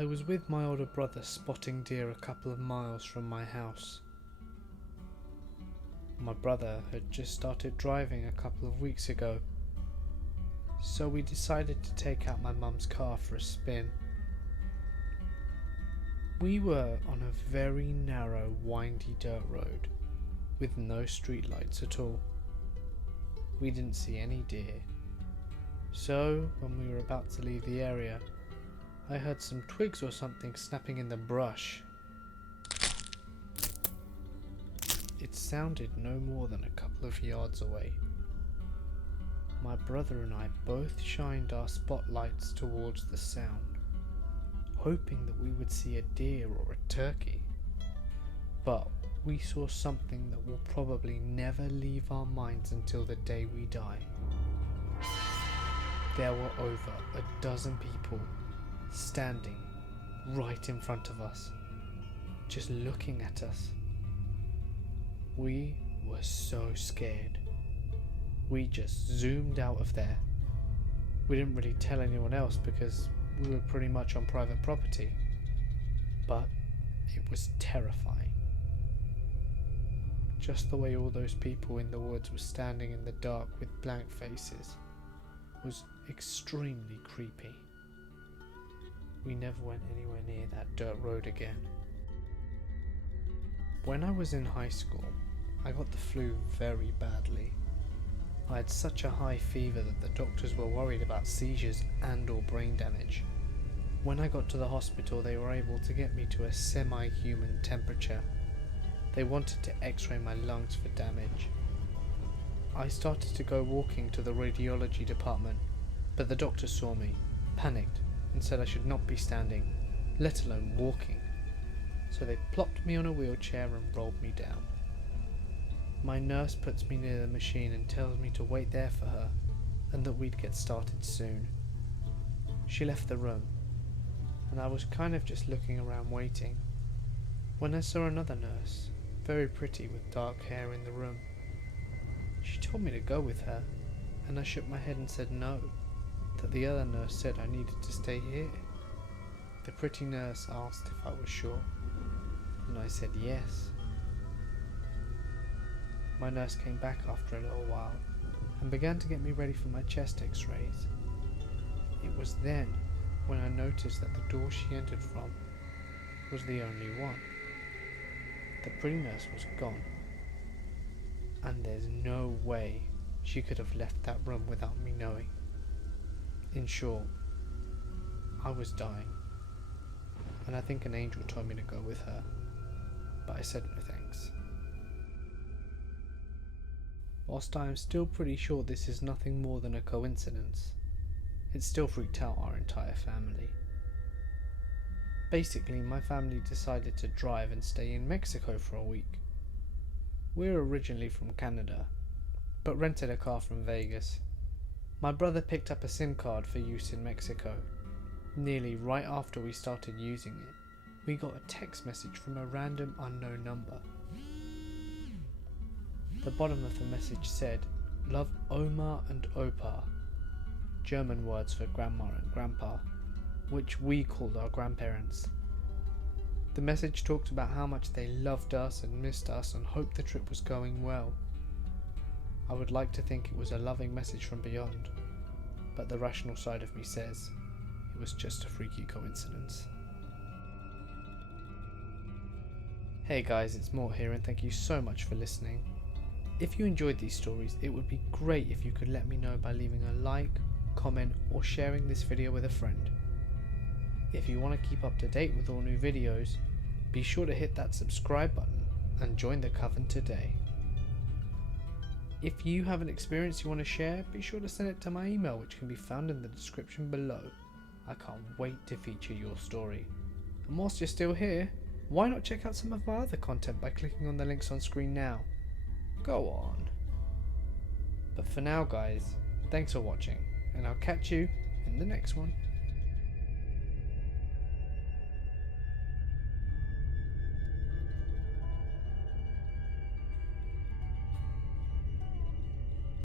I was with my older brother spotting deer a couple of miles from my house. My brother had just started driving a couple of weeks ago, so we decided to take out my mum's car for a spin. We were on a very narrow, windy dirt road with no streetlights at all. We didn't see any deer, so when we were about to leave the area, I heard some twigs or something snapping in the brush. It sounded no more than a couple of yards away. My brother and I both shined our spotlights towards the sound, hoping that we would see a deer or a turkey. But we saw something that will probably never leave our minds until the day we die. There were over a dozen people standing right in front of us, just looking at us. We were so scared. We just zoomed out of there. We didn't really tell anyone else because we were pretty much on private property, but it was terrifying. Just the way all those people in the woods were standing in the dark with blank faces was extremely creepy. We never went anywhere near that dirt road again. When I was in high school, I got the flu very badly. I had such a high fever that the doctors were worried about seizures and/or brain damage. When I got to the hospital, they were able to get me to a semi-human temperature. They wanted to x-ray my lungs for damage. I started to go walking to the radiology department, but the doctor saw me, panicked, and said I should not be standing, let alone walking. So they plopped me on a wheelchair and rolled me down. My nurse puts me near the machine and tells me to wait there for her, and that we'd get started soon. She left the room, and I was kind of just looking around waiting, when I saw another nurse, very pretty with dark hair, in the room. She told me to go with her, and I shook my head and said no, that the other nurse said I needed to stay here. The pretty nurse asked if I was sure, and I said yes. My nurse came back after a little while and began to get me ready for my chest x-rays. It was then when I noticed that the door she entered from was the only one. The pretty nurse was gone, and there's no way she could have left that room without me knowing. In short, I was dying, and I think an angel told me to go with her, but I said no thanks. Whilst I am still pretty sure this is nothing more than a coincidence, it still freaked out our entire family. Basically, my family decided to drive and stay in Mexico for a week. We're originally from Canada, but rented a car from Vegas. My brother picked up a SIM card for use in Mexico. Nearly right after we started using it, we got a text message from a random unknown number. The bottom of the message said, "Love Oma and Opa," German words for grandma and grandpa, which we called our grandparents. The message talked about how much they loved us and missed us and hoped the trip was going well. I would like to think it was a loving message from beyond, but the rational side of me says it was just a freaky coincidence. Hey guys, it's Mort here, and thank you so much for listening. If you enjoyed these stories, it would be great if you could let me know by leaving a like, comment, or sharing this video with a friend. If you want to keep up to date with all new videos, be sure to hit that subscribe button and join the coven today. If you have an experience you want to share, be sure to send it to my email, which can be found in the description below. I can't wait to feature your story. And whilst you're still here, why not check out some of my other content by clicking on the links on screen now? Go on. But for now guys, thanks for watching, and I'll catch you in the next one.